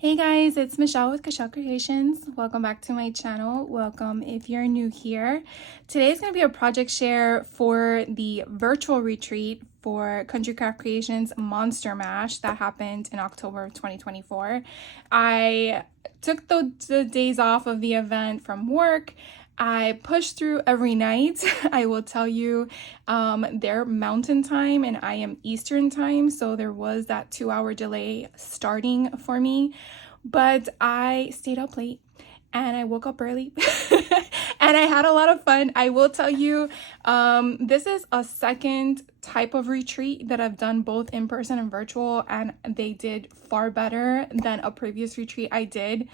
Hey guys, it's Michelle with Kashal Creations. Welcome back to my channel. Welcome if you're new here. Today's going to be a project share for the virtual retreat for Country Craft Creations Monster Mash that happened in October of 2024. I took the days off of the event from work. I pushed through every night. I will tell you, they're mountain time and I am Eastern time, so there was that 2-hour delay starting for me, but I stayed up late and I woke up early and I had a lot of fun. I will tell you, this is a second type of retreat that I've done both in person and virtual, and they did far better than a previous retreat I did.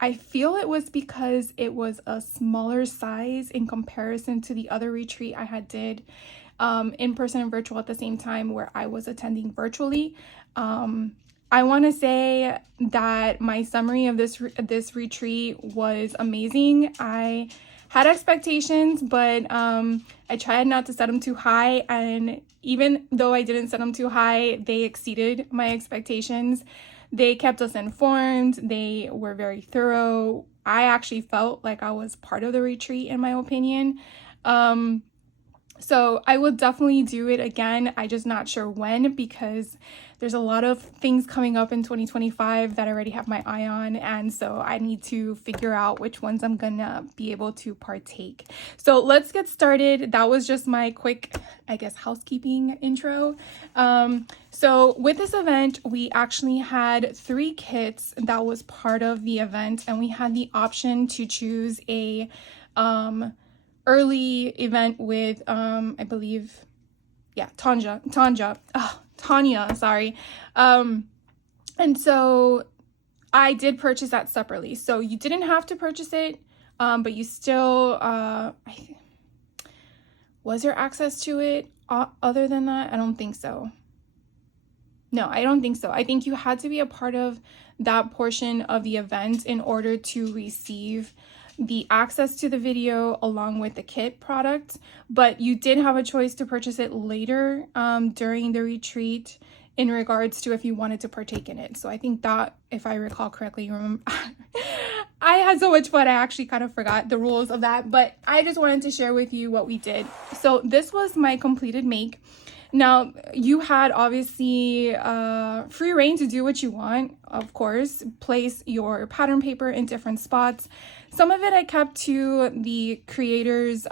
I feel it was because it was a smaller size in comparison to the other retreat I had did in person and virtual at the same time, where I was attending virtually. I want to say that my summary of this retreat was amazing. I had expectations, but I tried not to set them too high, and even though I didn't set them too high, they exceeded my expectations. They kept us informed. They were very thorough. I actually felt like I was part of the retreat, in my opinion. So I will definitely do it again. I'm just not sure when, because there's a lot of things coming up in 2025 that I already have my eye on. And so I need to figure out which ones I'm gonna be able to partake. So let's get started. That was just my quick, I guess, housekeeping intro. So with this event, we actually had 3 kits that was part of the event, and we had the option to choose a early event with I believe, yeah, Tanya, sorry. And so I did purchase that separately, so you didn't have to purchase it, but you still was there access to it other than that? I don't think so. No, I don't think so. I think you had to be a part of that portion of the event in order to receive the access to the video along with the kit product, but you did have a choice to purchase it later during the retreat in regards to if you wanted to partake in it. So I think that, if I recall correctly, I had so much fun, I actually kind of forgot the rules of that, but I just wanted to share with you what we did. So this was my completed make. Now, you had obviously free reign to do what you want, of course. Place your pattern paper in different spots. Some of it I kept to the creators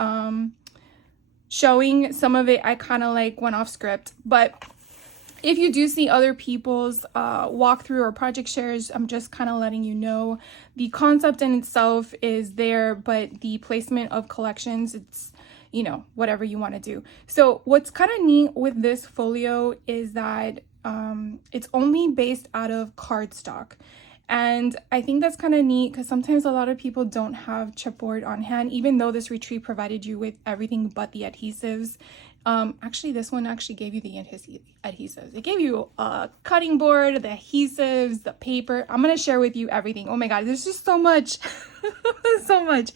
showing. Some of it I kind of like went off script. But if you do see other people's walkthrough or project shares, I'm just kind of letting you know the concept in itself is there, but the placement of collections, it's, you know, whatever you want to do. So what's kind of neat with this folio is that it's only based out of cardstock. And I think that's kind of neat because sometimes a lot of people don't have chipboard on hand, even though this retreat provided you with everything but the adhesives. Actually, this one actually gave you the adhesives. It gave you a cutting board, the adhesives, the paper. I'm going to share with you everything. Oh my God, there's just so much, so much.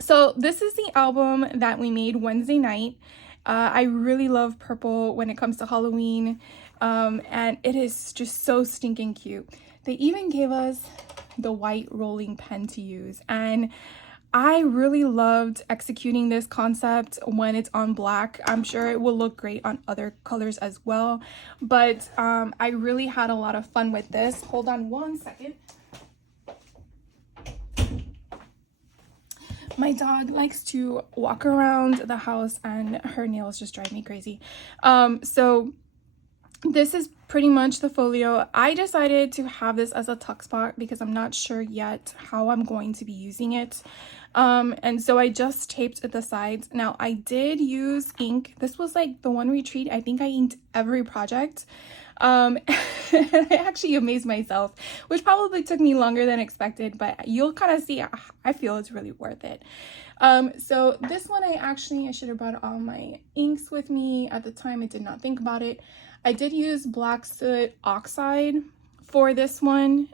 So this is the album that we made Wednesday night. I really love purple when it comes to Halloween, and it is just so stinking cute. They even gave us the white rolling pen to use, and I really loved executing this concept when it's on black. I'm sure it will look great on other colors as well, but I really had a lot of fun with this. Hold on one second. My dog likes to walk around the house and her nails just drive me crazy. So this is pretty much the folio. I decided to have this as a tuck spot because I'm not sure yet how I'm going to be using it. And so I just taped the sides. Now I did use ink. This was like the one retreat I think I inked every project. And I actually amazed myself, which probably took me longer than expected, but you'll kind of see, I feel it's really worth it. So this one I should have brought all my inks with me. At the time I did not think about it. I did use black soot oxide for this one.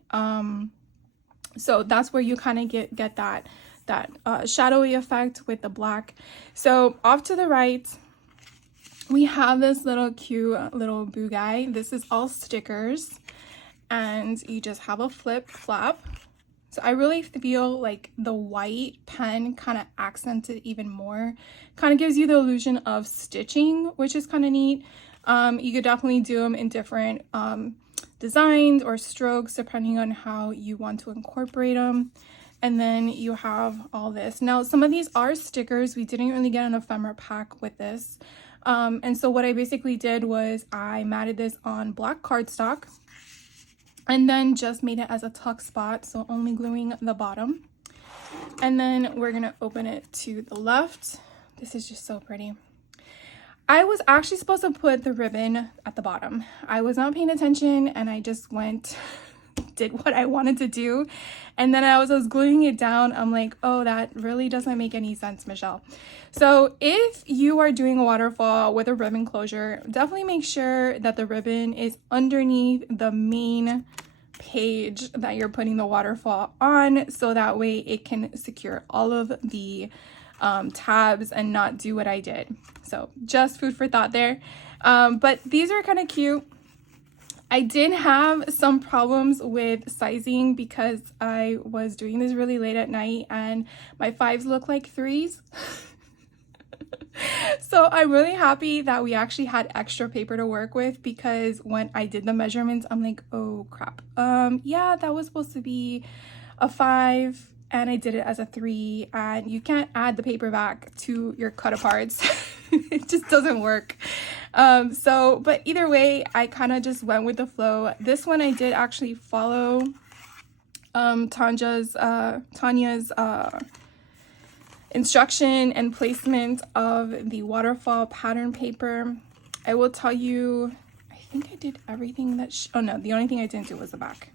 So that's where you kind of get that shadowy effect with the black. So off to the right, we have this little cute little boo guy. This is all stickers, and you just have a flip flap. So I really feel like the white pen kind of accents it even more, kind of gives you the illusion of stitching, which is kind of neat. You could definitely do them in different designs or strokes depending on how you want to incorporate them. And then you have all this. Now, some of these are stickers. We didn't really get an ephemera pack with this. And so what I basically did was I matted this on black cardstock and then just made it as a tuck spot, so only gluing the bottom. And then we're gonna open it to the left. This is just so pretty. I was actually supposed to put the ribbon at the bottom. I was not paying attention and I just did what I wanted to do. And then I was gluing it down. I'm like, oh, that really doesn't make any sense, Michelle. So if you are doing a waterfall with a ribbon closure, definitely make sure that the ribbon is underneath the main page that you're putting the waterfall on, so that way it can secure all of the tabs and not do what I did. So just food for thought there. But these are kind of cute. I did have some problems with sizing because I was doing this really late at night and my 5s look like 3s. So I'm really happy that we actually had extra paper to work with, because when I did the measurements, I'm like, oh crap. Yeah, that was supposed to be a 5 and I did it as a 3, and you can't add the paper back to your cut aparts. It just doesn't work. But either way, I kind of just went with the flow. This one I did actually follow Tanya's instruction and placement of the waterfall pattern paper. I will tell you, I think I did everything that oh no, the only thing I didn't do was the back.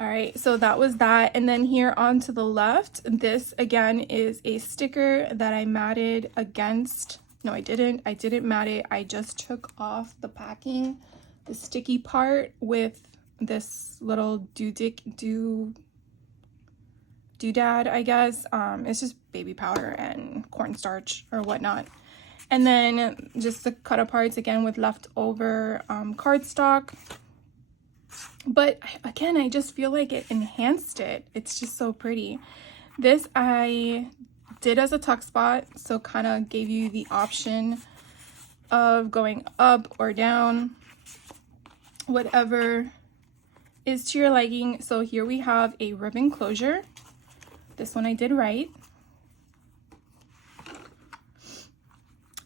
All right, so that was that. And then here on to the left, this again is a sticker that I matted against. No, I didn't mat it. I just took off the packing, the sticky part, with this little doodad, I guess. It's just baby powder and cornstarch or whatnot. And then just the cut aparts again with leftover cardstock. But again, I just feel like it enhanced it. It's just so pretty. This I did as a tuck spot, so kind of gave you the option of going up or down, whatever is to your liking. So here we have a ribbon closure. This one I did right.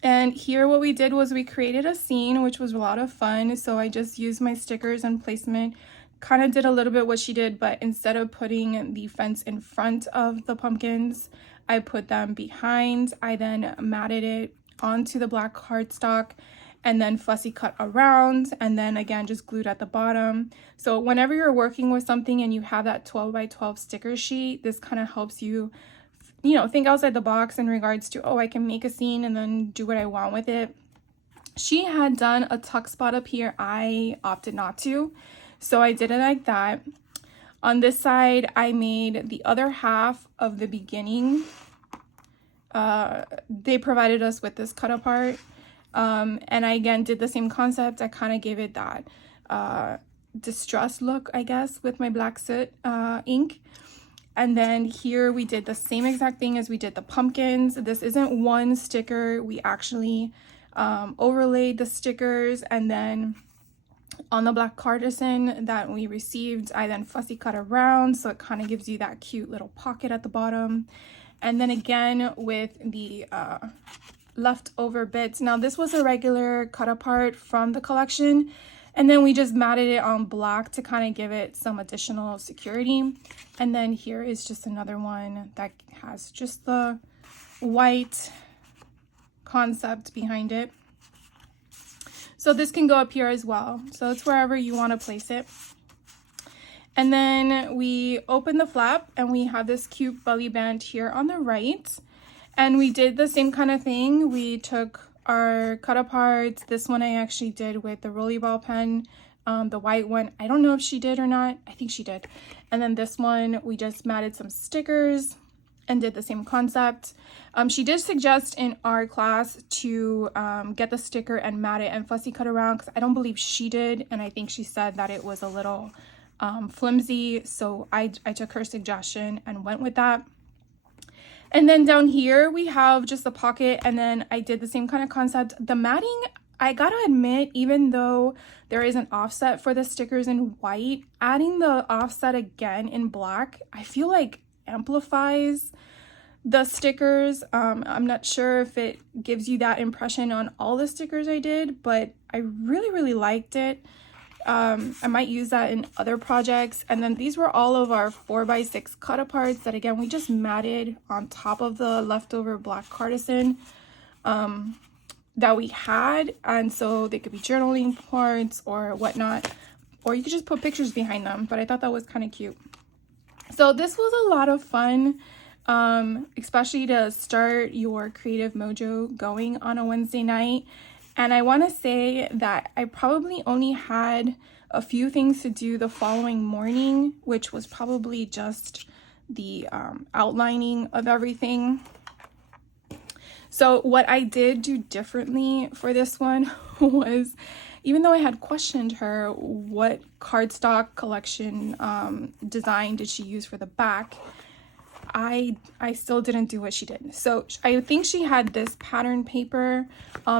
And here what we did was we created a scene, which was a lot of fun. So I just used my stickers and placement, kind of did a little bit what she did, but instead of putting the fence in front of the pumpkins, I put them behind. I then matted it onto the black cardstock and then fussy cut around, and then again just glued at the bottom. So whenever you're working with something and you have that 12 by 12 sticker sheet, this kind of helps you, you know, think outside the box in regards to, oh, I can make a scene and then do what I want with it. She had done a tuck spot up here. I opted not to, so I did it like that. On this side, I made the other half of the beginning. They provided us with this cut apart. And I again did the same concept. I kind of gave it that distressed look, I guess, with my black soot ink. And then here we did the same exact thing as we did the pumpkins. This isn't one sticker. We actually overlaid the stickers, and then on the black cardigan that we received, I then fussy cut around, so it kind of gives you that cute little pocket at the bottom. And then again with the leftover bits. Now this was a regular cut apart from the collection, and then we just matted it on black to kind of give it some additional security. And then here is just another one that has just the white concept behind it. So this can go up here as well. So it's wherever you want to place it. And then we open the flap and we have this cute belly band here on the right. And we did the same kind of thing. We took our cut aparts. This one I actually did with the rollerball pen. The white one, I don't know if she did or not. I think she did. And then this one, we just matted some stickers and did the same concept. She did suggest in our class to get the sticker and mat it and fussy cut around, because I don't believe she did, and I think she said that it was a little flimsy, so I took her suggestion and went with that. And then down here we have just the pocket, and then I did the same kind of concept. The matting, I gotta admit, even though there is an offset for the stickers in white, adding the offset again in black, I feel like amplifies the stickers. I'm not sure if it gives you that impression on all the stickers I did, but I really liked it. I might use that in other projects. And then these were all of our 4x6 cut aparts that, again, we just matted on top of the leftover black cardigan that we had. And so they could be journaling parts or whatnot, or you could just put pictures behind them, but I thought that was kind of cute. So this was a lot of fun, especially to start your creative mojo going on a Wednesday night. And I want to say that I probably only had a few things to do the following morning, which was probably just the outlining of everything. So what I did do differently for this one was, even though I had questioned her what cardstock collection design did she use for the back, I still didn't do what she did. So I think she had this pattern paper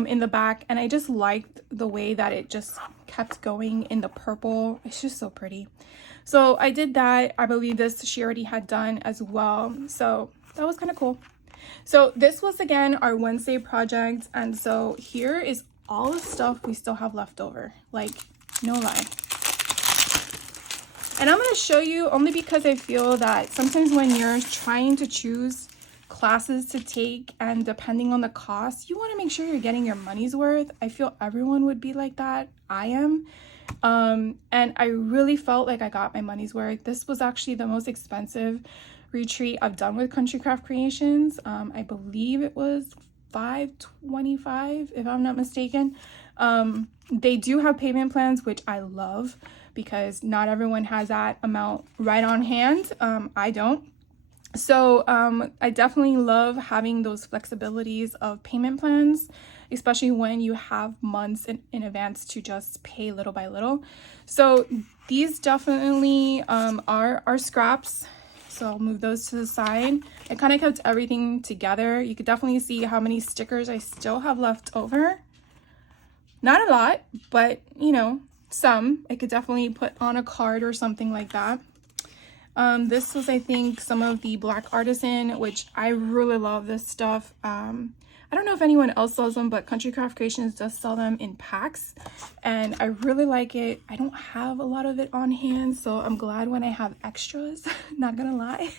in the back, and I just liked the way that it just kept going in the purple. It's just so pretty. So I did that. I believe this she already had done as well. So that was kind of cool. So this was, again, our Wednesday project. And so here is all the stuff we still have left over. Like, no lie. And I'm going to show you only because I feel that sometimes when you're trying to choose classes to take, and depending on the cost, you want to make sure you're getting your money's worth. I feel everyone would be like that. I am. And I really felt like I got my money's worth. This was actually the most expensive retreat I've done with Country Craft Creations. I believe it was $525 if I'm not mistaken. They do have payment plans, which I love, because not everyone has that amount right on hand. I don't. So I definitely love having those flexibilities of payment plans, especially when you have months in advance to just pay little by little. So these definitely are scraps. So I'll move those to the side. I kind of kept everything together. You could definitely see how many stickers I still have left over. Not a lot, but you know, some. I could definitely put on a card or something like that. This was, I think, some of the black artisan, which I really love this stuff. I don't know if anyone else sells them, but Country Craft Creations does sell them in packs, and I really like it. I don't have a lot of it on hand, so I'm glad when I have extras, not gonna lie.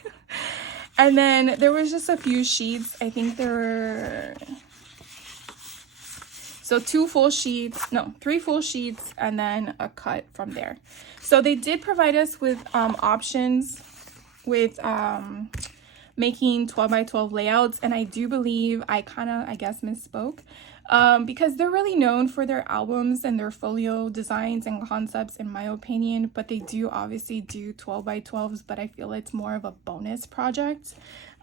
And then there was just a few sheets. I think there were, so 3 full sheets, and then a cut from there. So they did provide us with options with making 12x12 layouts, and I do believe I guess misspoke, because they're really known for their albums and their folio designs and concepts, in my opinion, but they do obviously do 12x12s, but I feel it's more of a bonus project.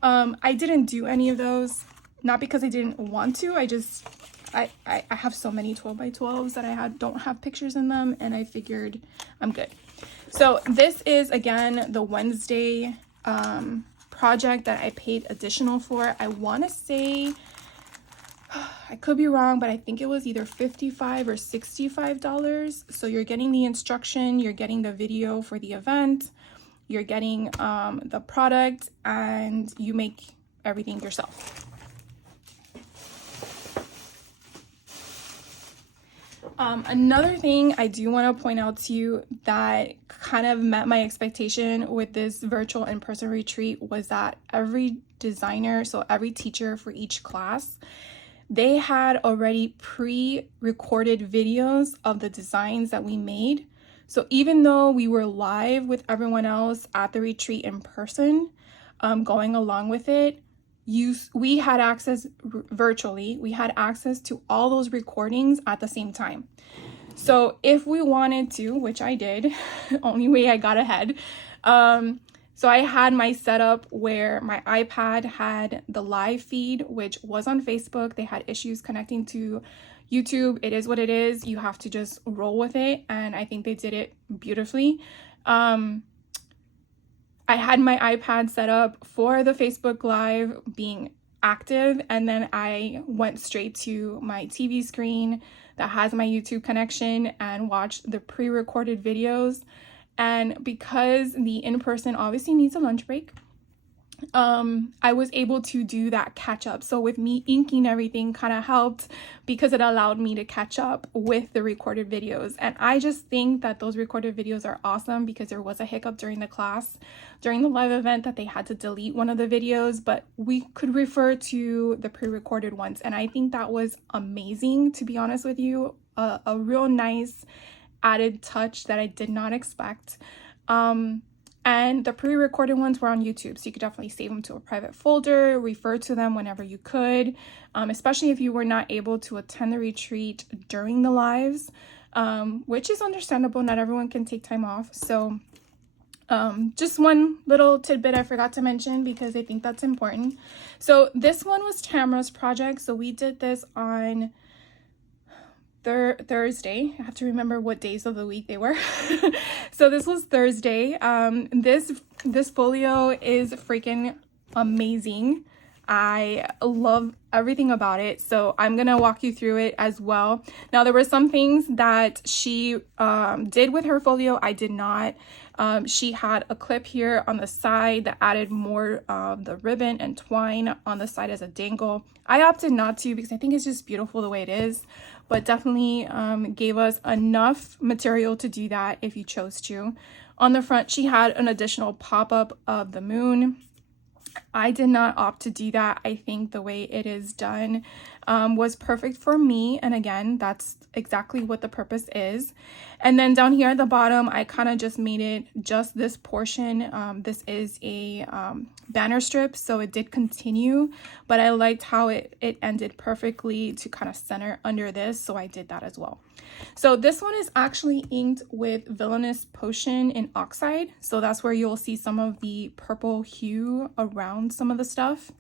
I didn't do any of those, not because I didn't want to, I have so many 12x12s that I don't have pictures in them, and I figured I'm good. So this is, again, the Wednesday project that I paid additional for. I want to say, I could be wrong, but I think it was either $55 or $65. So you're getting the instruction, you're getting the video for the event, you're getting the product, and you make everything yourself. Another thing I do want to point out to you that kind of met my expectation with this virtual in-person retreat was that every designer, so every teacher for each class, they had already pre-recorded videos of the designs that we made. So even though we were live with everyone else at the retreat in person, going along with it, we had access virtually. We had access to all those recordings at the same time. So if we wanted to, which I did, only way I got ahead. So I had my setup where my iPad had the live feed, which was on Facebook. They had issues connecting to YouTube. It is what it is. You have to just roll with it. And I think they did it beautifully. I had my iPad set up for the Facebook Live being active, and then I went straight to my TV screen that has my YouTube connection and watched the pre-recorded videos. And because the in-person obviously needs a lunch break, I was able to do that catch up. So with me inking everything kind of helped because it allowed me to catch up with the recorded videos. And I just think that those recorded videos are awesome because there was a hiccup during the class, during the live event, that they had to delete one of the videos, but we could refer to the pre-recorded ones. And I think that was amazing, to be honest with you, a real nice added touch that I did not expect. And the pre-recorded ones were on YouTube, so you could definitely save them to a private folder, refer to them whenever you could, especially if you were not able to attend the retreat during the lives, which is understandable. Not everyone can take time off. So just one little tidbit I forgot to mention because I think that's important. So this one was Tamara's project. So we did this on Thursday. I have to remember what days of the week they were. So this was Thursday. This folio is freaking amazing. I love everything about it, so I'm gonna walk you through it as well. Now, there were some things that she did with her folio I did not. She had a clip here on the side that added more of the ribbon and twine on the side as a dangle. I opted not to because I think it's just beautiful the way it is, but definitely gave us enough material to do that if you chose to. On the front, she had an additional pop-up of the moon. I did not opt to do that. I think the way it is done was perfect for me. And again, that's exactly what the purpose is. And then down here at the bottom, I kind of just made it just this portion. This is a banner strip, so it did continue, but I liked how it ended perfectly to kind of center under this, so I did that as well. So this one is actually inked with Villainous Potion in Oxide, so that's where you'll see some of the purple hue around some of the stuff.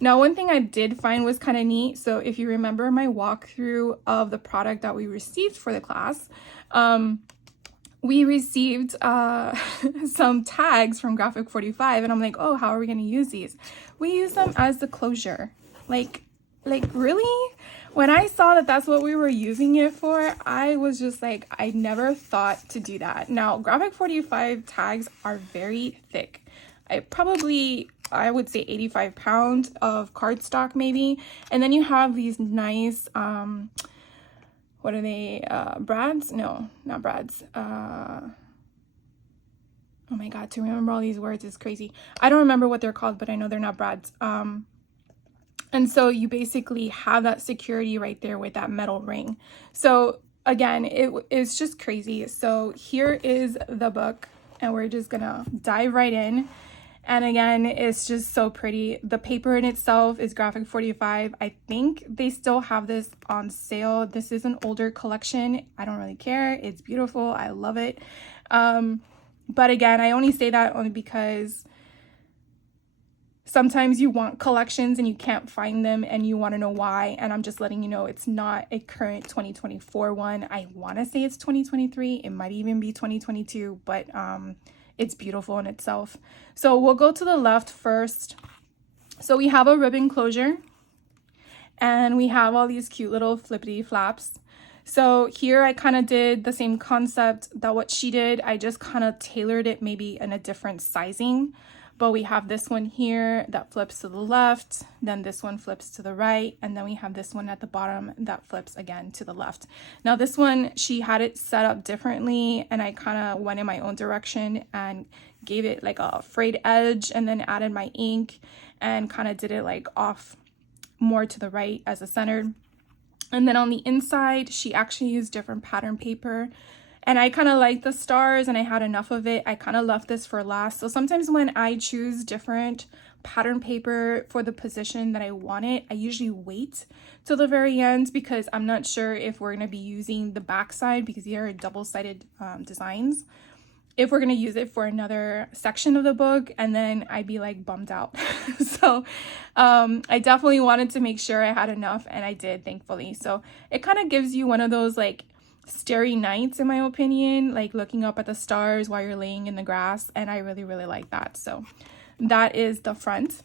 Now, one thing I did find was kind of neat. So if you remember my walkthrough of the product that we received for the class, we received some tags from Graphic 45, and I'm like, oh, how are we going to use these? We use them as the closure. Like really? When I saw that that's what we were using it for, I was just like, I never thought to do that. Now, Graphic 45 tags are very thick. I would say 85 pounds of cardstock maybe. And then you have these nice, what are they, brads? No, not brads. Oh my God, to remember all these words is crazy. I don't remember what they're called, but I know they're not brads. And so you basically have that security right there with that metal ring. So again, it's just crazy. So here is the book, and we're just gonna dive right in. And again, it's just so pretty. The paper in itself is Graphic 45. I think they still have this on sale. This is an older collection. I don't really care. It's beautiful. I love it. But again, I only say that only because sometimes you want collections and you can't find them and you want to know why. And I'm just letting you know it's not a current 2024 one. I want to say it's 2023. It might even be 2022, but it's beautiful in itself. So we'll go to the left first. So we have a ribbon closure and we have all these cute little flippity flaps. So here I kind of did the same concept that what she did. I just kind of tailored it maybe in a different sizing. But we have this one here that flips to the left, then this one flips to the right, and then we have this one at the bottom that flips again to the left. Now this one, she had it set up differently, and I kind of went in my own direction and gave it like a frayed edge and then added my ink and kind of did it like off more to the right as a center. And then on the inside, she actually used different pattern paper. And I kind of like the stars and I had enough of it. I kind of left this for last. So sometimes when I choose different pattern paper for the position that I want it, I usually wait till the very end because I'm not sure if we're going to be using the back side because these are double-sided designs. if we're going to use it for another section of the book, and then I'd be like bummed out. So I definitely wanted to make sure I had enough, and I did, thankfully. So it kind of gives you one of those like starry nights, in my opinion, like looking up at the stars while you're laying in the grass, and I really, really like that. So that is the front.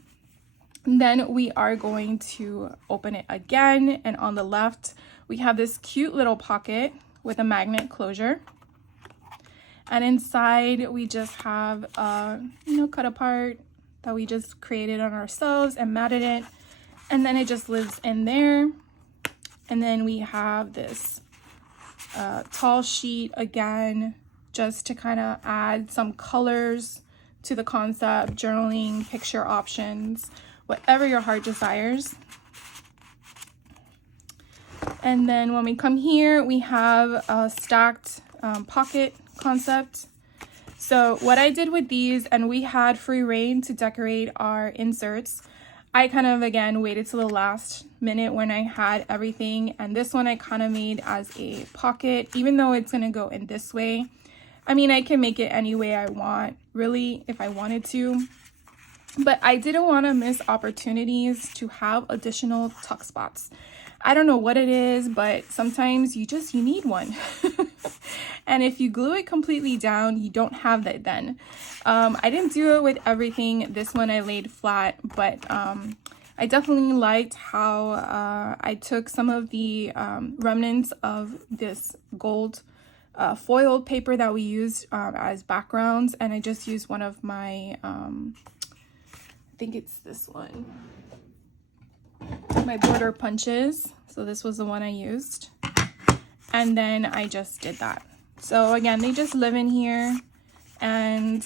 Then we are going to open it again, and on the left we have this cute little pocket with a magnet closure. And inside we just have a cut apart that we just created on ourselves and matted it, and then it just lives in there. And then we have this tall sheet again, just to kind of add some colors to the concept, journaling, picture options, whatever your heart desires. And then when we come here, we have a stacked pocket concept. So what I did with these, and we had free reign to decorate our inserts, I kind of again waited till the last minute when I had everything, and this one I kind of made as a pocket, even though it's going to go in this way. I mean, I can make it any way I want, really, if I wanted to, but I didn't want to miss opportunities to have additional tuck spots. I don't know what it is, but sometimes you need one. And if you glue it completely down, you don't have that then. I didn't do it with everything. This one I laid flat, but I definitely liked how I took some of the remnants of this gold foiled paper that we used as backgrounds, and I just used one of my, I think it's this one, my border punches. So this was the one I used, and then I just did that. So again, they just live in here, and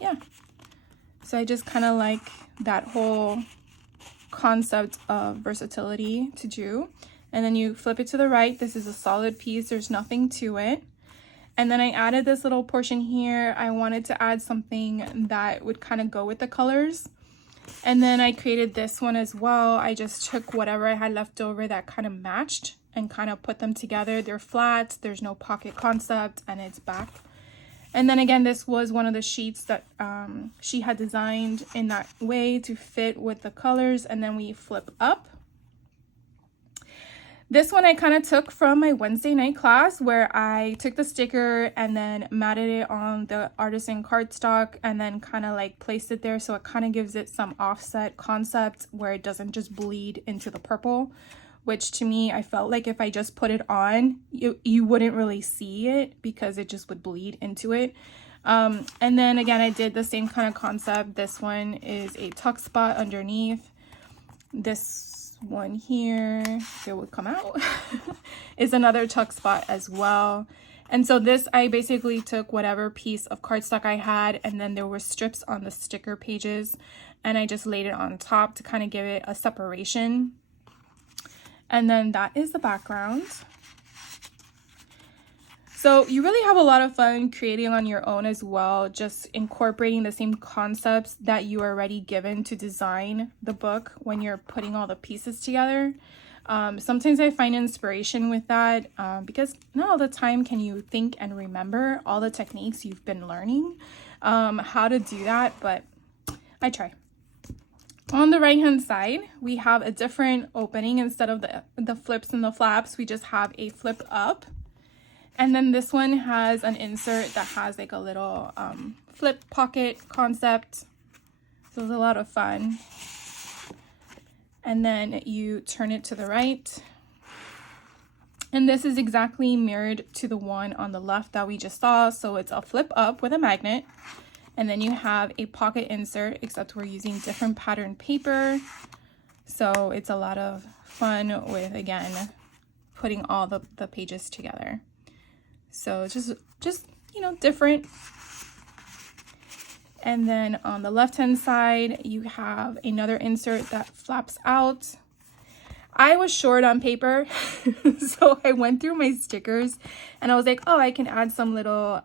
yeah, so I just kind of like that whole concept of versatility to do. And then you flip it to the right. This is a solid piece, there's nothing to it. And then I added this little portion here. I wanted to add something that would kind of go with the colors. And then I created this one as well. I just took whatever I had left over that kind of matched and kind of put them together. They're flat, there's no pocket concept, and it's back. And then again, this was one of the sheets that she had designed in that way to fit with the colors, and then we flip up. This one I kind of took from my Wednesday night class, where I took the sticker and then matted it on the artisan cardstock and then kind of like placed it there, so it kind of gives it some offset concept where it doesn't just bleed into the purple, which to me, I felt like if I just put it on, you wouldn't really see it because it just would bleed into it. And then again, I did the same kind of concept. This one is a tuck spot underneath. This one here, if it would come out, is another tuck spot as well. And so this, I basically took whatever piece of cardstock I had, and then there were strips on the sticker pages, and I just laid it on top to kind of give it a separation. And then that is the background. So you really have a lot of fun creating on your own as well, just incorporating the same concepts that you are already given to design the book when you're putting all the pieces together. Sometimes I find inspiration with that because not all the time can you think and remember all the techniques you've been learning, how to do that, but I try. On the right hand side, we have a different opening. Instead of the flips and the flaps, we just have a flip up. And then this one has an insert that has like a little flip pocket concept. So it's a lot of fun. And then you turn it to the right. And this is exactly mirrored to the one on the left that we just saw. So it's a flip up with a magnet. And then you have a pocket insert, except we're using different pattern paper. So it's a lot of fun with, again, putting all the pages together. So just different. And then on the left hand side, you have another insert that flaps out. I was short on paper, so I went through my stickers and I was like, oh, I can add some little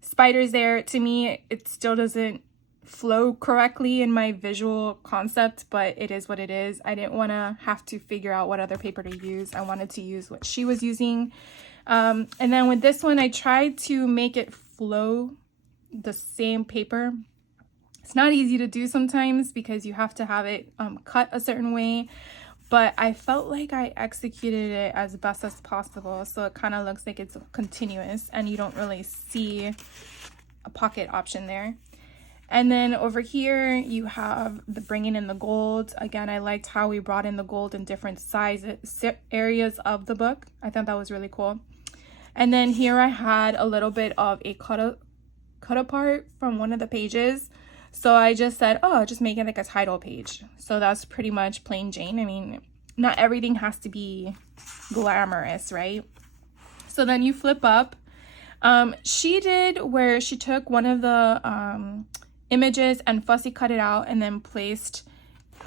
spiders there. To me, it still doesn't flow correctly in my visual concept, but it is what it is. I didn't want to have to figure out what other paper to use. I wanted to use what she was using. And then with this one, I tried to make it flow the same paper. It's not easy to do sometimes because you have to have it cut a certain way, but I felt like I executed it as best as possible, so it kind of looks like it's continuous and you don't really see a pocket option there. And then over here you have the bringing in the gold. Again, I liked how we brought in the gold in different sizes, areas of the book. I thought that was really cool. And then here I had a little bit of a cut apart from one of the pages. So I just said, oh, just make it like a title page. So that's pretty much plain Jane. I mean, not everything has to be glamorous, right? So then you flip up. She did where she took one of the images and fussy cut it out and then placed,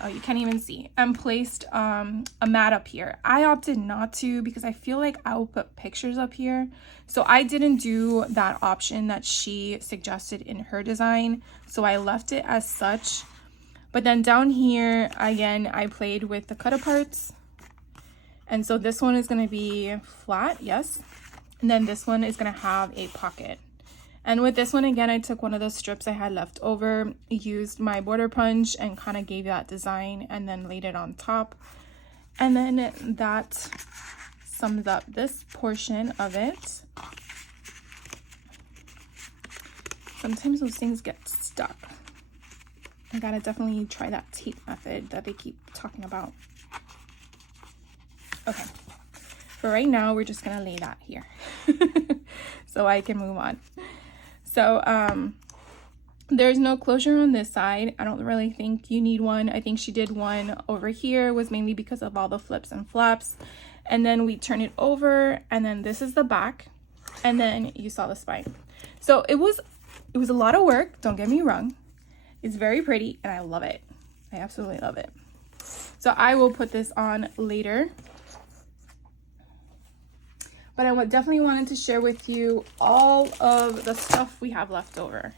oh, you can't even see, and placed a mat up here. I opted not to because I feel like I will put pictures up here. So I didn't do that option that she suggested in her design. So I left it as such. But then down here, again, I played with the cut aparts. And so this one is going to be flat, yes. And then this one is going to have a pocket. And with this one, again, I took one of those strips I had left over, used my border punch and kind of gave that design and then laid it on top. And then that sums up this portion of it. Sometimes those things get stuck. I gotta definitely try that tape method that they keep talking about. Okay, for right now, we're just gonna lay that here so I can move on. So there's no closure on this side. I don't really think you need one. I think she did one over here, was mainly because of all the flips and flaps. And then we turn it over, and then this is the back, and then you saw the spine. So it was a lot of work, don't get me wrong. It's very pretty and I love it. I absolutely love it. So I will put this on later. But I definitely wanted to share with you all of the stuff we have left over.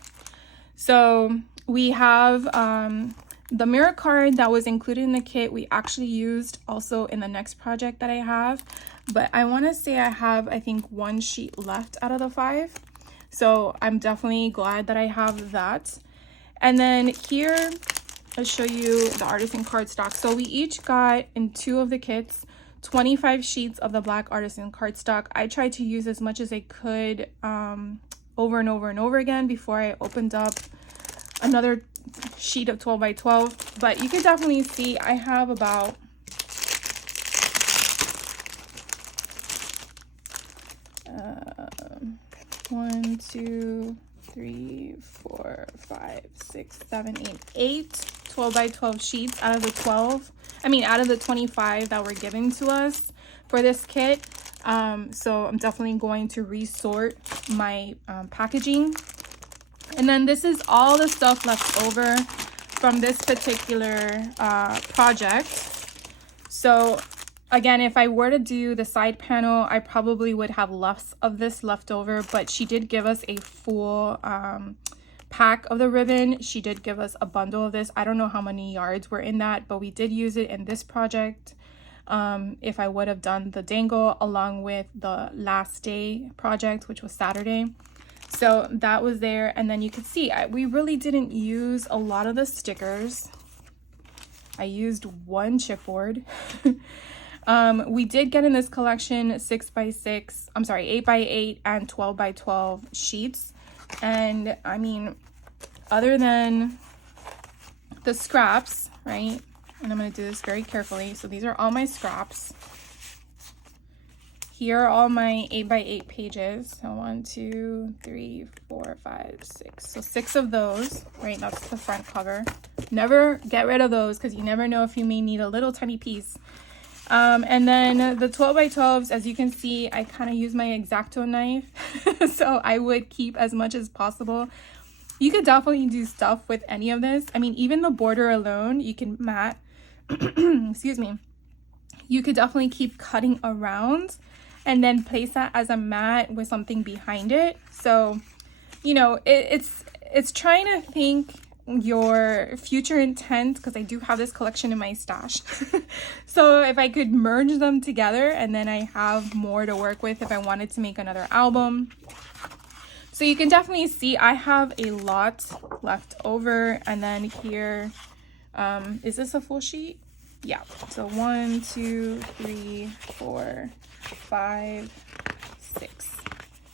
So we have the mirror card that was included in the kit. We actually used also in the next project that I have. But I want to say I have, I think, 1 sheet left out of the 5. So I'm definitely glad that I have that. And then here, I'll show you the artisan cardstock. So we each got in 2 of the kits 25 sheets of the black artisan cardstock. I tried to use as much as I could over and over and over again before I opened up another sheet of 12 by 12. But you can definitely see I have about 1, 2, 3, 4, 5, 6, 7, 8 12 by 12 sheets out of the 12. I mean, out of the 25 that were given to us for this kit. So I'm definitely going to resort my packaging. And then this is all the stuff left over from this particular project. So again, if I were to do the side panel, I probably would have less of this left over, but she did give us a full pack of the ribbon. She did give us a bundle of this. I don't know how many yards were in that, but we did use it in this project. If I would have done the dangle along with the last day project, which was Saturday. So that was there. And then you could see we really didn't use a lot of the stickers. I used 1 chipboard. We did get in this collection 8 by 8 and 12 by 12 sheets. And I mean, other than the scraps, right? And I'm going to do this very carefully. So these are all my scraps. Here are all my 8 by 8 pages. So 1, 2, 3, 4, 5, 6. So 6 of those, right? That's the front cover. Never get rid of those because you never know if you may need a little tiny piece. And then the 12 by 12s, as you can see, I kind of use my X-Acto knife. So I would keep as much as possible. You could definitely do stuff with any of this. I mean, even the border alone, you can mat, excuse me. You could definitely keep cutting around and then place that as a mat with something behind it. So, you know, it's trying to think your future intent, because I do have this collection in my stash. So if I could merge them together, and then I have more to work with if I wanted to make another album. So you can definitely see I have a lot left over. And then here, is this a full sheet? Yeah. So 1, 2, 3, 4, 5, 6.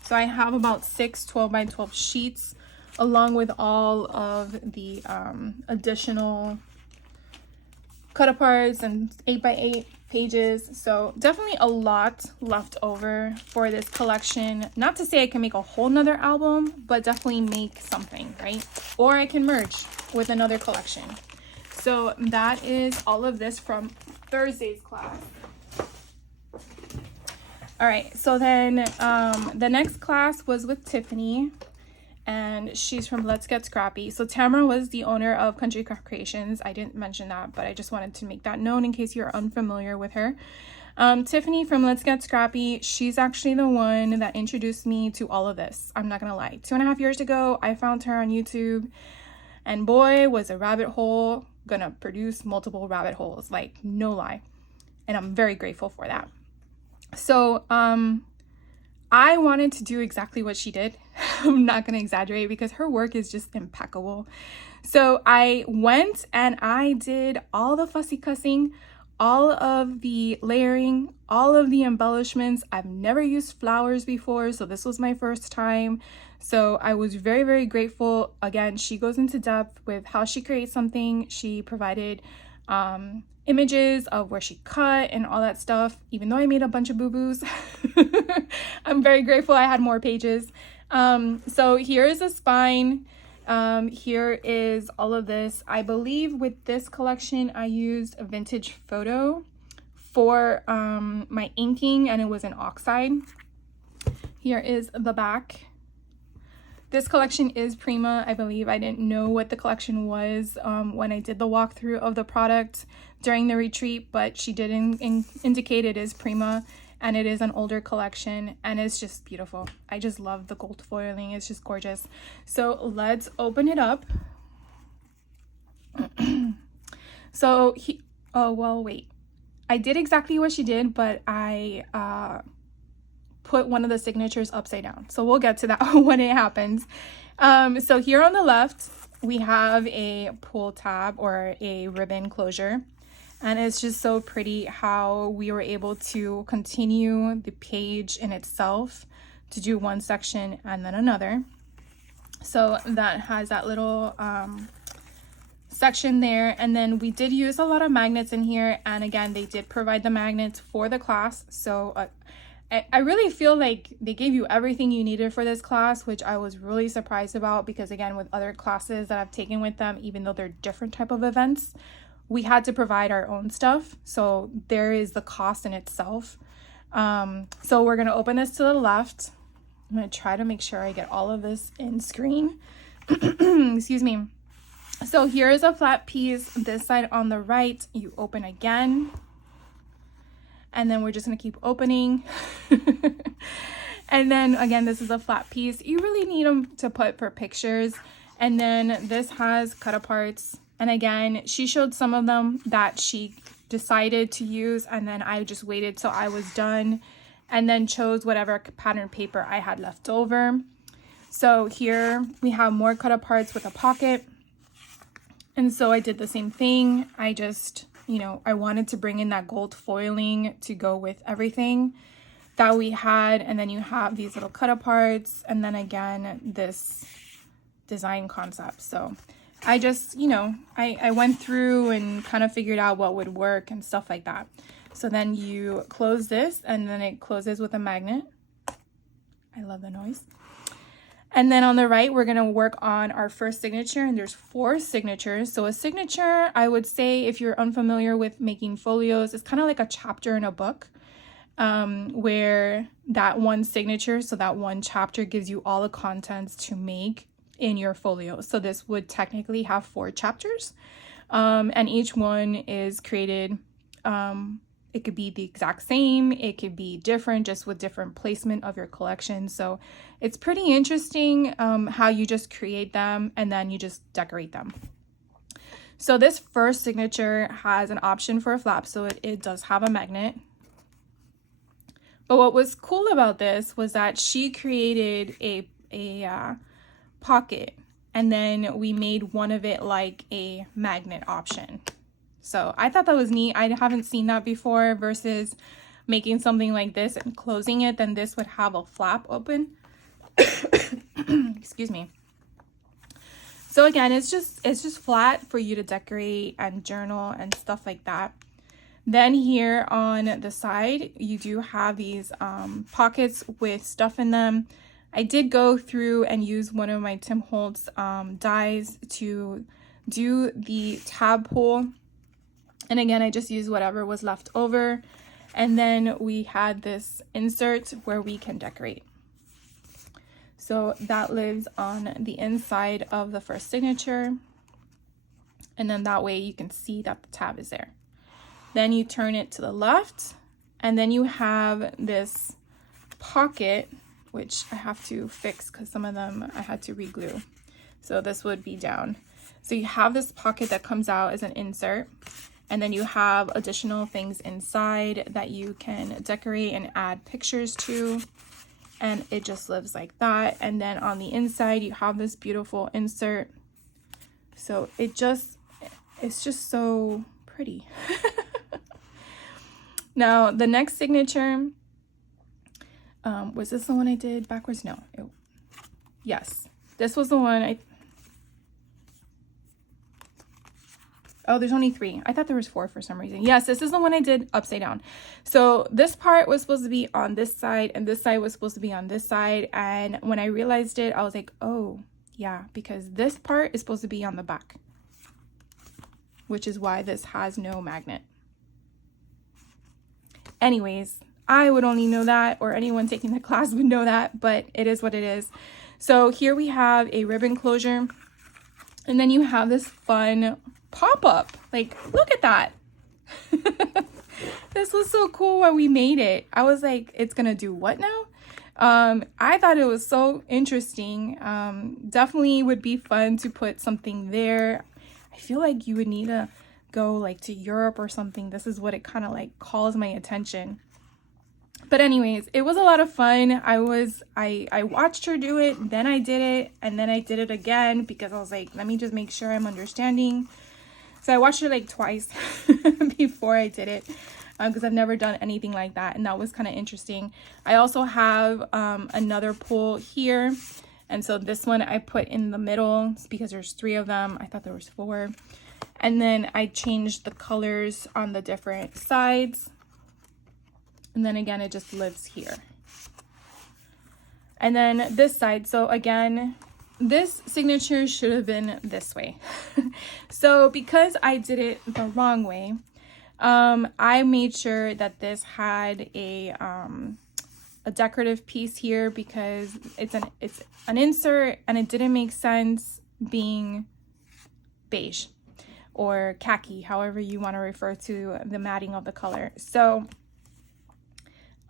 So I have about 6 12 by 12 sheets, along with all of the additional cut aparts and 8 by 8 pages. So definitely a lot left over for this collection. Not to say I can make a whole nother album, but definitely make something, right? Or I can merge with another collection. So that is all of this from Thursday's class. All right, so then the next class was with Tiffany, and she's from Let's Get Scrappy. So Tamara was the owner of Country Craft Creations. I didn't mention that, but I just wanted to make that known in case you're unfamiliar with her. Tiffany from Let's Get Scrappy, she's actually the one that introduced me to all of this. I'm not gonna lie. 2.5 years ago, I found her on YouTube, and boy, was a rabbit hole gonna produce multiple rabbit holes, like no lie. And I'm very grateful for that. So I wanted to do exactly what she did. I'm not going to exaggerate because her work is just impeccable. So I went and I did all the fussy cussing, all of the layering, all of the embellishments. I've never used flowers before, so this was my first time. So I was very, very grateful. Again, she goes into depth with how she creates something. She provided images of where she cut and all that stuff. Even though I made a bunch of boo-boos, I'm very grateful I had more pages. So here is a spine. Here is all of this. I believe with this collection, I used a vintage photo for my inking, and it was an oxide. Here is the back. This collection is Prima, I believe. I didn't know what the collection was when I did the walkthrough of the product during the retreat, but she did indicate it is Prima, and it is an older collection, and it's just beautiful. I just love the gold foiling. It's just gorgeous. So let's open it up. So oh, well, wait. I did exactly what she did, but I put one of the signatures upside down. So we'll get to that when it happens. So here on the left, we have a pull tab or a ribbon closure. And it's just so pretty how we were able to continue the page in itself to do one section and then another. So that has that little section there. And then we did use a lot of magnets in here. And again, they did provide the magnets for the class. So I really feel like they gave you everything you needed for this class, which I was really surprised about because, again, with other classes that I've taken with them, even though they're different type of events, we had to provide our own stuff. So there is the cost in itself. So we're going to open this to the left. I'm going to try to make sure I get all of this in screen. Excuse me. So here is a flat piece. This side on the right, you open again. And then we're just going to keep opening. And then again, this is a flat piece. You really need them to put for pictures. And then this has cut aparts. And again, she showed some of them that she decided to use. And then I just waited till I was done and then chose whatever pattern paper I had left over. So here we have more cut aparts with a pocket. And so I did the same thing. I just, I wanted to bring in that gold foiling to go with everything that we had. And then you have these little cut aparts. And then again, this design concept. So I just, I went through and kind of figured out what would work and stuff like that. So then you close this and then it closes with a magnet. I love the noise. And then on the right, we're going to work on our first signature, and there's 4 signatures. So a signature, I would say, if you're unfamiliar with making folios, it's kind of like a chapter in a book, where that one signature, so that one chapter gives you all the contents to make in your folio. So this would technically have 4 chapters, and each one is created it could be the exact same, it could be different, just with different placement of your collection. So it's pretty interesting how you just create them and then you just decorate them. So this first signature has an option for a flap, so it does have a magnet. But what was cool about this was that she created a pocket, and then we made one of it like a magnet option. So I thought that was neat. I haven't seen that before, versus making something like this and closing it, then this would have a flap open. Excuse me. So again, it's just flat for you to decorate and journal and stuff like that. Then here on the side, you do have these pockets with stuff in them. I did go through and use one of my Tim Holtz dies to do the tab pull. And again, I just used whatever was left over. And then we had this insert where we can decorate. So that lives on the inside of the first signature. And then that way you can see that the tab is there. Then you turn it to the left, and then you have this pocket, which I have to fix because some of them I had to re-glue. So this would be down. So you have this pocket that comes out as an insert, and then you have additional things inside that you can decorate and add pictures to, and it just lives like that. And then on the inside you have this beautiful insert. So it's just so pretty. Now the next signature, was this the one I did backwards? No. Yes, this was the one oh, there's only 3. I thought there was 4 for some reason. Yes, this is the one I did upside down. So this part was supposed to be on this side, and this side was supposed to be on this side. And when I realized it, I was like, oh yeah, because this part is supposed to be on the back, which is why this has no magnet. Anyways, I would only know that, or anyone taking the class would know that, but it is what it is. So here we have a ribbon closure, and then you have this fun pop-up. Like, look at that. This was so cool when we made it. I was like, it's gonna do what now? I thought it was so interesting. Definitely would be fun to put something there. I feel like you would need to go like to Europe or something. This is what it kind of like calls my attention. But anyways, it was a lot of fun. I watched her do it, then I did it, and then I did it again because I was like, let me just make sure I'm understanding. So I watched it like twice before I did it, because I've never done anything like that, and that was kind of interesting. I also have another pull here, and so this one I put in the middle because there's 3 of them. I thought there was 4. And then I changed the colors on the different sides. And then again, it just lives here. And then this side, so again, this signature should have been this way. So because I did it the wrong way, I made sure that this had a decorative piece here, because it's an insert, and it didn't make sense being beige or khaki, however you want to refer to the matting of the color. So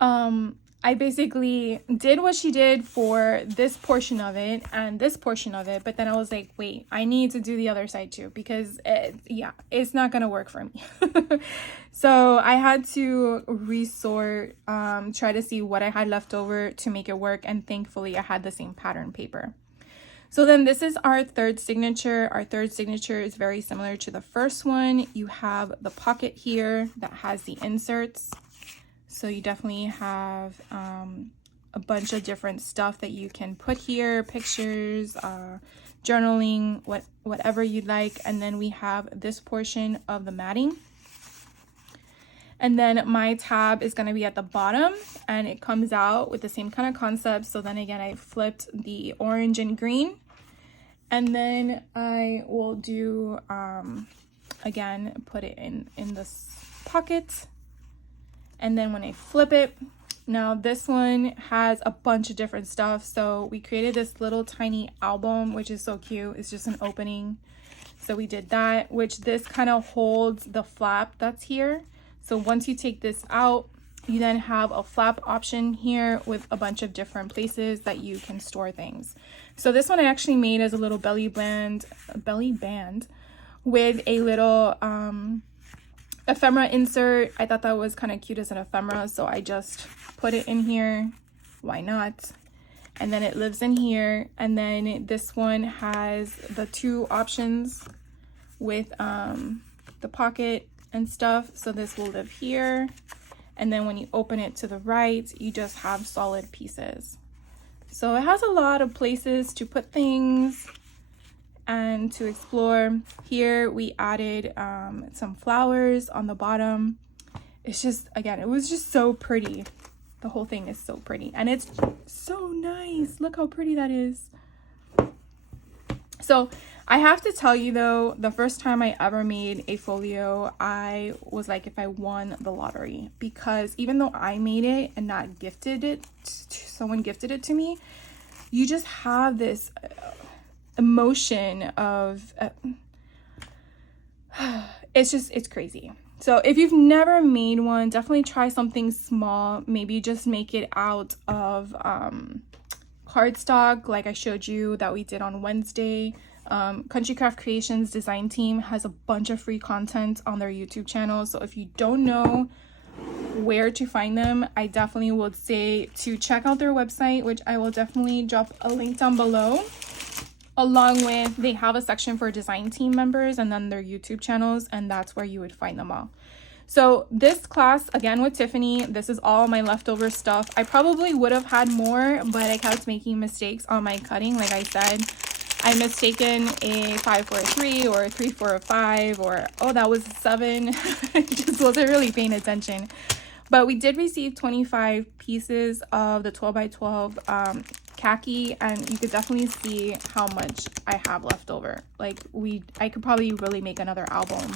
I basically did what she did for this portion of it and this portion of it, but then I was like, wait, I need to do the other side too, because it's not gonna work for me. So I had to resort, try to see what I had left over to make it work, and thankfully I had the same pattern paper. So then this is our third signature. Our third signature is very similar to the first one. You have the pocket here that has the inserts. So you definitely have a bunch of different stuff that you can put here, pictures, journaling, whatever you'd like. And then we have this portion of the matting. And then my tab is going to be at the bottom, and it comes out with the same kind of concept. So then again, I flipped the orange and green, and then I will do, again, put it in this pocket. And then when I flip it, now this one has a bunch of different stuff. So we created this little tiny album, which is so cute. It's just an opening. So we did that, which this kind of holds the flap that's here. So once you take this out, you then have a flap option here with a bunch of different places that you can store things. So this one I actually made as a little belly band with a little ephemera insert. I thought that was kind of cute as an ephemera, so I just put it in here. Why not? And then it lives in here. And then this one has the two options with the pocket and stuff. So this will live here. And then when you open it to the right, you just have solid pieces. So it has a lot of places to put things and to explore. Here we added some flowers on the bottom. It's just, again, it was just so pretty. The whole thing is so pretty and it's so nice. Look how pretty that is. So I have to tell you though, the first time I ever made a folio, I was like, if I won the lottery, because even though I made it and not gifted it, someone gifted it to me, you just have this emotion of, it's crazy. So if you've never made one, definitely try something small. Maybe just make it out of cardstock like I showed you that we did on Wednesday. Country Craft Creations design team has a bunch of free content on their YouTube channel. So if you don't know where to find them, I definitely would say to check out their website, which I will definitely drop a link down below. Along with, they have a section for design team members and then their YouTube channels, and that's where you would find them all. So this class, again with Tiffany, this is all my leftover stuff. I probably would have had more, but I kept making mistakes on my cutting. Like I said, I mistaken a 5 for a 3 or a 3 for a 5, or oh, that was a 7. I just wasn't really paying attention. But we did receive 25 pieces of the 12 by 12 khaki, and you could definitely see how much I have left over. Like I could probably really make another album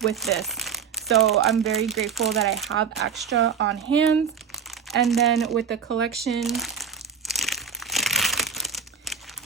with this. So I'm very grateful that I have extra on hand. And then with the collection,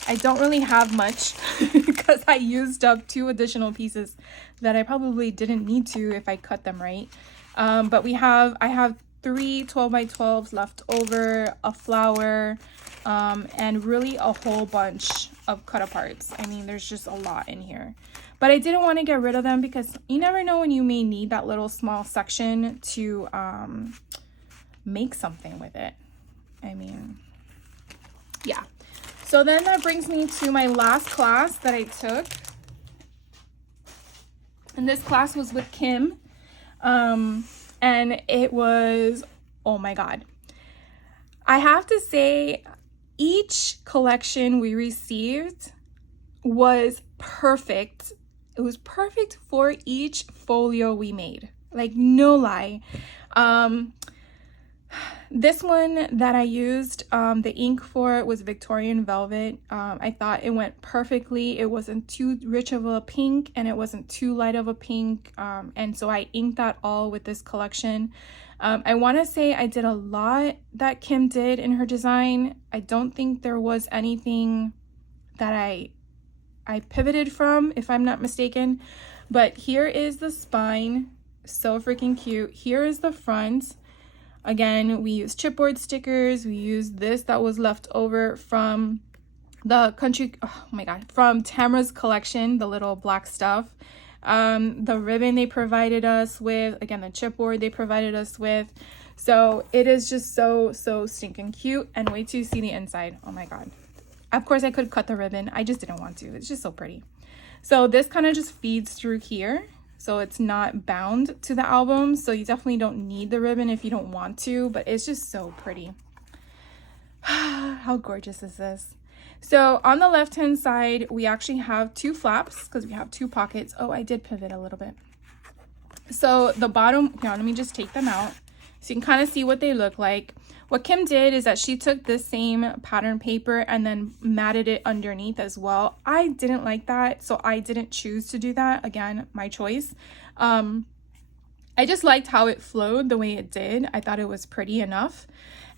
I don't really have much because I used up 2 additional pieces that I probably didn't need to if I cut them right. But I have 3 12 by 12s left over, a flower, and really a whole bunch of cut aparts. I mean, there's just a lot in here. But I didn't want to get rid of them because you never know when you may need that little small section to make something with it. I mean, yeah. So then that brings me to my last class that I took. And this class was with Kim. And it was, oh my God. I have to say, each collection we received was perfect. It was perfect for each folio we made. Like, no lie. This one that I used, the ink for it was Victorian Velvet. I thought it went perfectly. It wasn't too rich of a pink and it wasn't too light of a pink. And so I inked that all with this collection. I want to say I did a lot that Kim did in her design. I don't think there was anything that I pivoted from, if I'm not mistaken. But here is the spine. So freaking cute. Here is the front. Again, we used chipboard stickers. We used this that was left over from the from Tamara's collection, the little black stuff. The ribbon they provided us with, again, the chipboard they provided us with. So it is just so stinking cute. And wait till you see the inside. Oh my God. Of course, I could cut the ribbon. I just didn't want to. It's just so pretty. So this kind of just feeds through here. So it's not bound to the album. So you definitely don't need the ribbon if you don't want to, but it's just so pretty. How gorgeous is this? So on the left-hand side, we actually have 2 flaps because we have 2 pockets. Oh, I did pivot a little bit. So the bottom, here, let me just take them out so you can kind of see what they look like. What Kim did is that she took this same pattern paper and then matted it underneath as well. I didn't like that, so I didn't choose to do that. Again, my choice. I just liked how it flowed the way it did. I thought it was pretty enough.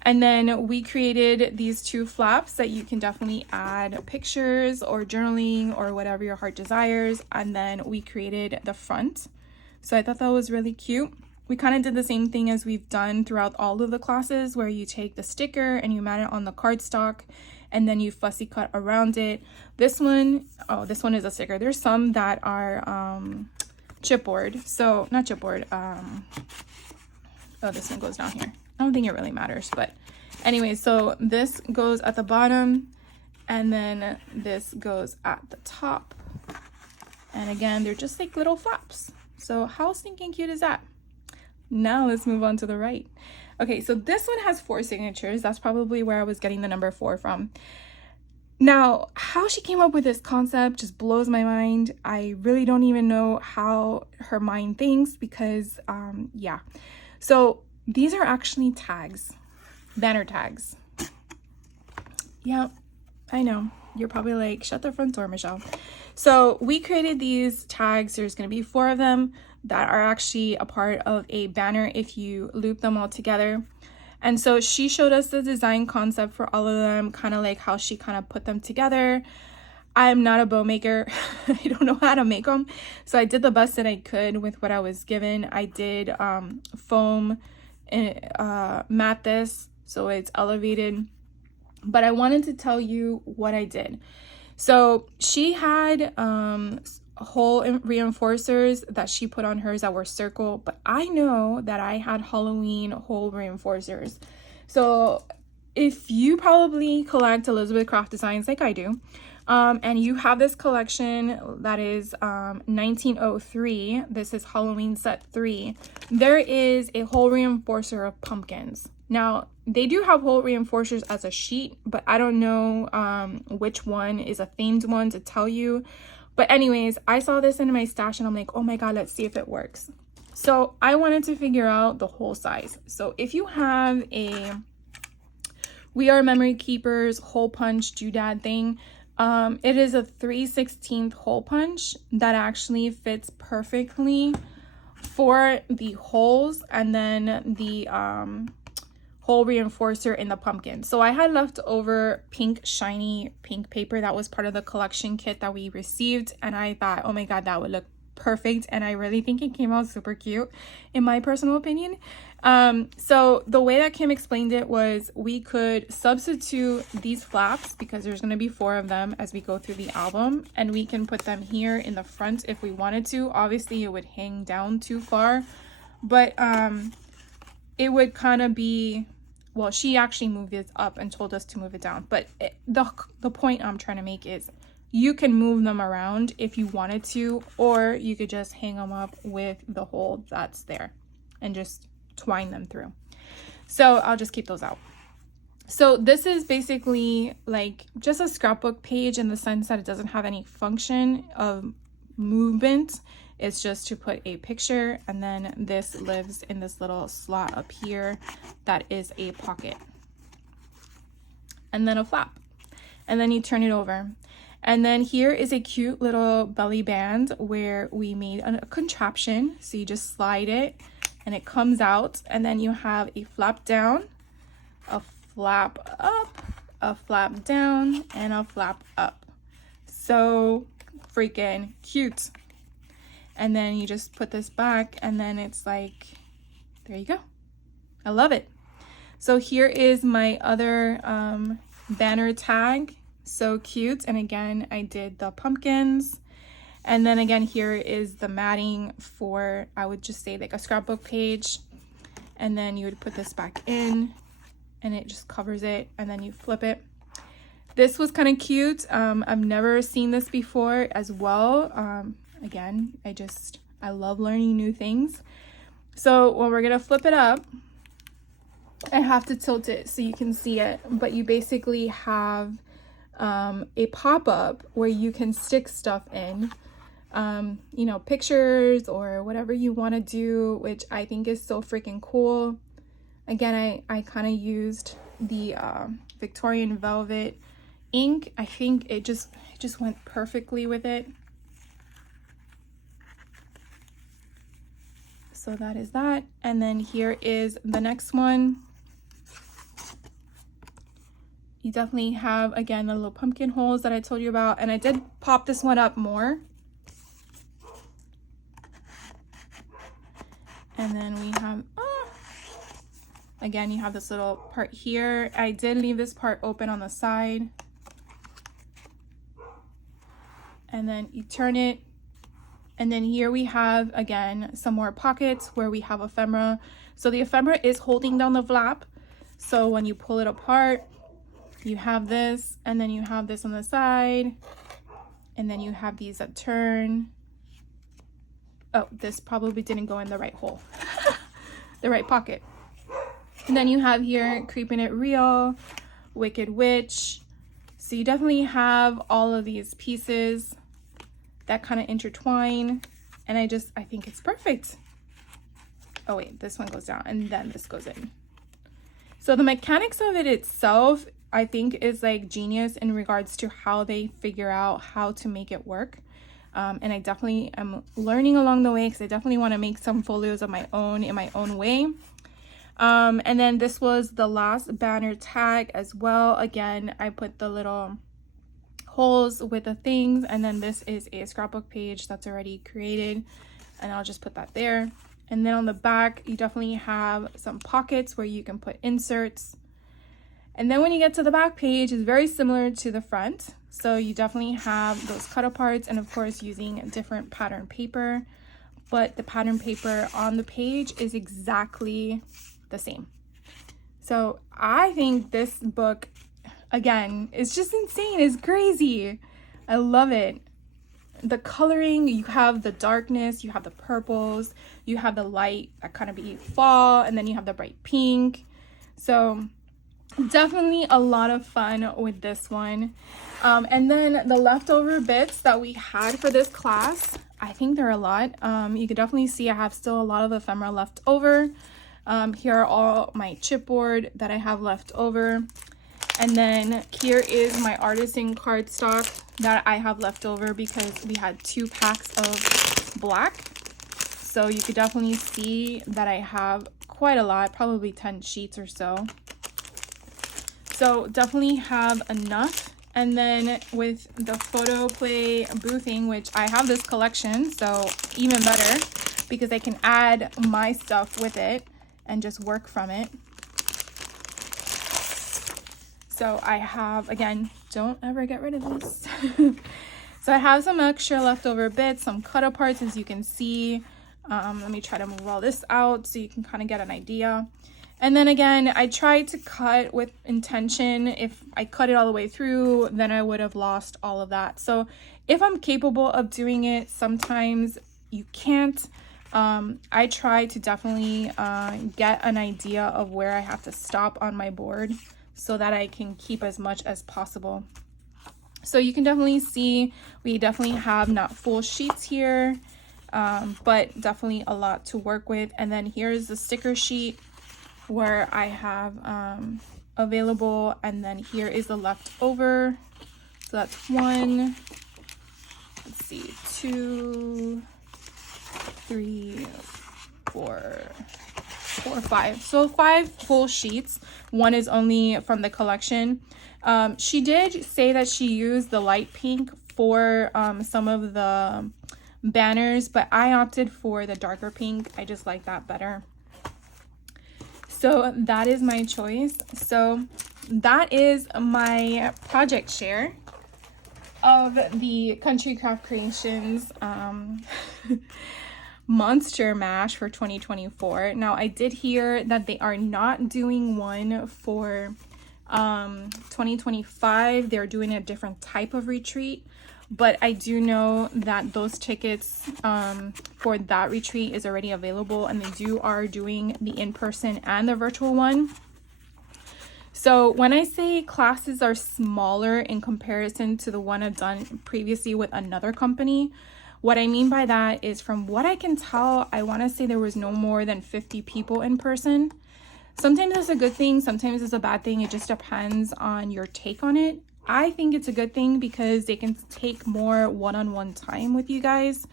And then we created these 2 flaps that you can definitely add pictures or journaling or whatever your heart desires. And then we created the front. So I thought that was really cute. we kind of did the same thing as we've done throughout all of the classes, where you take the sticker and you mat it on the cardstock and then you fussy cut around it. This one, oh, this one is a sticker. There's some that are chipboard. So not chipboard. Oh, this one goes down here. I don't think it really matters, but anyway, so this goes at the bottom and then this goes at the top. And again, they're just like little flaps. So how stinking cute is that? Now let's move on to the right. Okay, so this one has 4 signatures. That's probably where I was getting the number 4 from. Now, how she came up with this concept just blows my mind. I really don't even know how her mind thinks because, yeah. So these are actually tags, banner tags. Yeah, I know. You're probably like, shut the front door, Michelle. So we created these tags. There's going to be 4 of them that are actually a part of a banner if you loop them all together. And so she showed us the design concept for all of them, kind of like how she kind of put them together. I'm not a bow maker. I don't know how to make them. So I did the best that I could with what I was given. I did foam and mat this so it's elevated. But I wanted to tell you what I did. So she had hole reinforcers that she put on hers that were circle, but I know that I had Halloween hole reinforcers. So if you probably collect Elizabeth Craft designs like I do, and you have this collection that is 1903, this is Halloween set 3, there is a hole reinforcer of pumpkins. Now, they do have hole reinforcers as a sheet, but I don't know which one is a themed one to tell you. But anyways, I saw this in my stash and I'm like, oh my God, let's see if it works. So I wanted to figure out the hole size. So if you have a We Are Memory Keepers hole punch doodad thing, it is a 3/16 hole punch that actually fits perfectly for the holes and then the hole reinforcer in the pumpkin. So I had leftover pink shiny pink paper that was part of the collection kit that we received, and I thought, oh my God, that would look perfect, and I really think it came out super cute in my personal opinion. So the way that Kim explained it was we could substitute these flaps, because there's going to be 4 of them as we go through the album, and we can put them here in the front if we wanted to. Obviously it would hang down too far, but it would kind of be, well, she actually moved it up and told us to move it down, but the point I'm trying to make is you can move them around if you wanted to, or you could just hang them up with the hole that's there and just twine them through. So I'll just keep those out. So this is basically like just a scrapbook page in the sense that it doesn't have any function of movement. It's just to put a picture, and then this lives in this little slot up here that is a pocket, and then a flap, and then you turn it over. And then here is a cute little belly band where we made a contraption. So you just slide it and it comes out, and then you have a flap down, a flap up, a flap down, and a flap up. So freaking cute. And then you just put this back, and then it's like, there you go. I love it. So here is my other banner tag. So cute. And again, I did the pumpkins. And then again, here is the matting for, I would just say like a scrapbook page. And then you would put this back in and it just covers it, and then you flip it. This was kind of cute. I've never seen this before as well. Again, I love learning new things. So when we're gonna flip it up, I have to tilt it so you can see it, but you basically have a pop-up where you can stick stuff in, you know, pictures or whatever you want to do, which I think is so freaking cool. Again, I kind of used the Victorian Velvet ink. I think it just went perfectly with it. So that is that. And then here is the next one. You definitely have, again, the little pumpkin holes that I told you about. And I did pop this one up more. And then we have, again, you have this little part here. I did leave this part open on the side. And then you turn it. And then here we have, again, some more pockets where we have ephemera. So the ephemera is holding down the flap. So when you pull it apart, you have this, and then you have this on the side. And then you have these that turn. Oh, this probably didn't go in the right hole, the right pocket. And then you have here Creeping It Real, Wicked Witch. So you definitely have all of these pieces that kind of intertwine, and I think it's perfect. Oh wait, this one goes down and then this goes in. So the mechanics of it itself, I think, is like genius in regards to how they figure out how to make it work. And I definitely am learning along the way, because I definitely want to make some folios of my own in my own way. And then this was the last banner tag as well. Again, I put the little holes with the things, and then this is a scrapbook page that's already created, and I'll just put that there. And then on the back, you definitely have some pockets where you can put inserts. And then when you get to the back page, it's very similar to the front. So you definitely have those cut aparts, and of course using different pattern paper, but the pattern paper on the page is exactly the same. So I think this book, again, it's just insane. It's crazy. I love it. The coloring, you have the darkness, you have the purples, you have the light that kind of be fall, and then you have the bright pink. So definitely a lot of fun with this one. And then the leftover bits that we had for this class, I think there are a lot. You could definitely see I have still a lot of ephemera left over. Here are all my chipboard that I have left over. And then here is my artisan cardstock that I have left over, because we had 2 packs of black. So you could definitely see that I have quite a lot, probably 10 sheets or so. So definitely have enough. And then with the photo play boothing, which I have this collection, so even better, because I can add my stuff with it and just work from it. So I have, again, don't ever get rid of this. So I have some extra leftover bits, some cut aparts, as you can see. Let me try to move all this out so you can kind of get an idea. And then again, I tried to cut with intention. If I cut it all the way through, then I would have lost all of that. So if I'm capable of doing it, sometimes you can't. I try to definitely get an idea of where I have to stop on my board so that I can keep as much as possible. So you can definitely see we definitely have not full sheets here, but definitely a lot to work with. And then here's the sticker sheet where I have available, and then here is the leftover. So that's 1, let's see, 2, 3, 4, 5. So 5 full sheets. 1 is only from the collection. She did say that she used the light pink for some of the banners, but I opted for the darker pink. I just like that better. So that is my choice. So that is my project share of the Country Craft Creations Monster Mash for 2024. Now, I did hear that they are not doing one for 2025. They're doing a different type of retreat, but I do know that those tickets for that retreat is already available, and they are doing the in-person and the virtual one. So when I say classes are smaller in comparison to the one I've done previously with another company, what I mean by that is, from what I can tell, I want to say there was no more than 50 people in person. Sometimes it's a good thing, sometimes it's a bad thing. It just depends on your take on it. I think it's a good thing because they can take more one-on-one time with you guys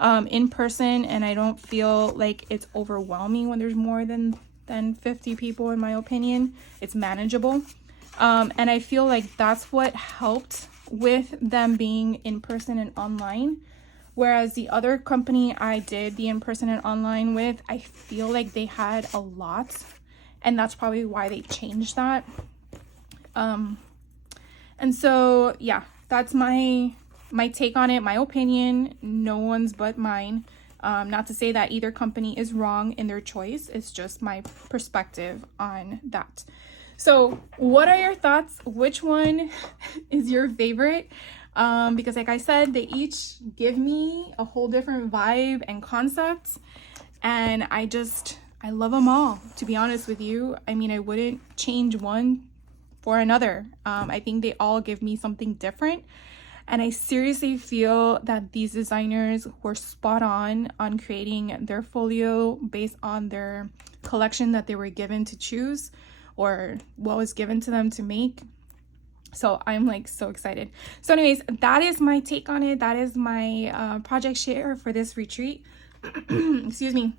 in person, and I don't feel like it's overwhelming when there's more than 50 people. In my opinion, it's manageable, and I feel like that's what helped with them being in person and online. Whereas the other company I did the in-person and online with, I feel like they had a lot, and that's probably why they changed that. And so yeah, that's my take on it, my opinion, no one's but mine. Not to say that either company is wrong in their choice, it's just my perspective on that. So what are your thoughts? Which one is your favorite? Because like I said, they each give me a whole different vibe and concept, and I love them all, to be honest with you. I mean, I wouldn't change one for another. I think they all give me something different, and I seriously feel that these designers were spot on creating their folio based on their collection that they were given to choose, or what was given to them to make. So I'm like so excited. So anyways, that is my take on it. That is my project share for this retreat. Excuse me.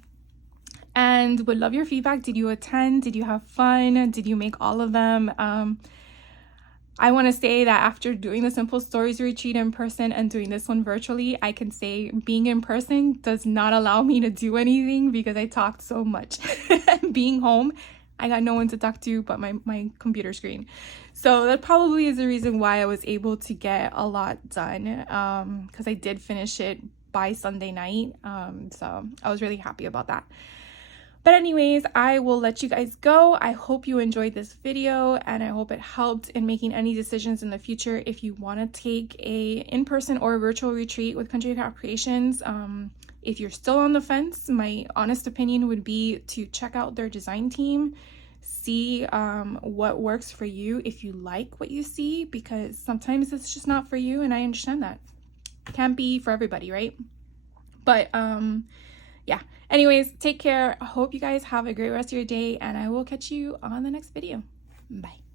And would love your feedback. Did you attend? Did you have fun? Did you make all of them? I want to say that after doing the Simple Stories retreat in person and doing this one virtually, I can say being in person does not allow me to do anything because I talked so much. Being home, I got no one to talk to but my computer screen. So that probably is the reason why I was able to get a lot done, because I did finish it by Sunday night. So I was really happy about that. But anyways, I will let you guys go. I hope you enjoyed this video, and I hope it helped in making any decisions in the future if you want to take a in-person or a virtual retreat with Country Craft Creations. If you're still on the fence, my honest opinion would be to check out their design team, see what works for you if you like what you see, because sometimes it's just not for you, and I understand that. It can't be for everybody, right? But yeah. Anyways, take care. I hope you guys have a great rest of your day, and I will catch you on the next video. Bye.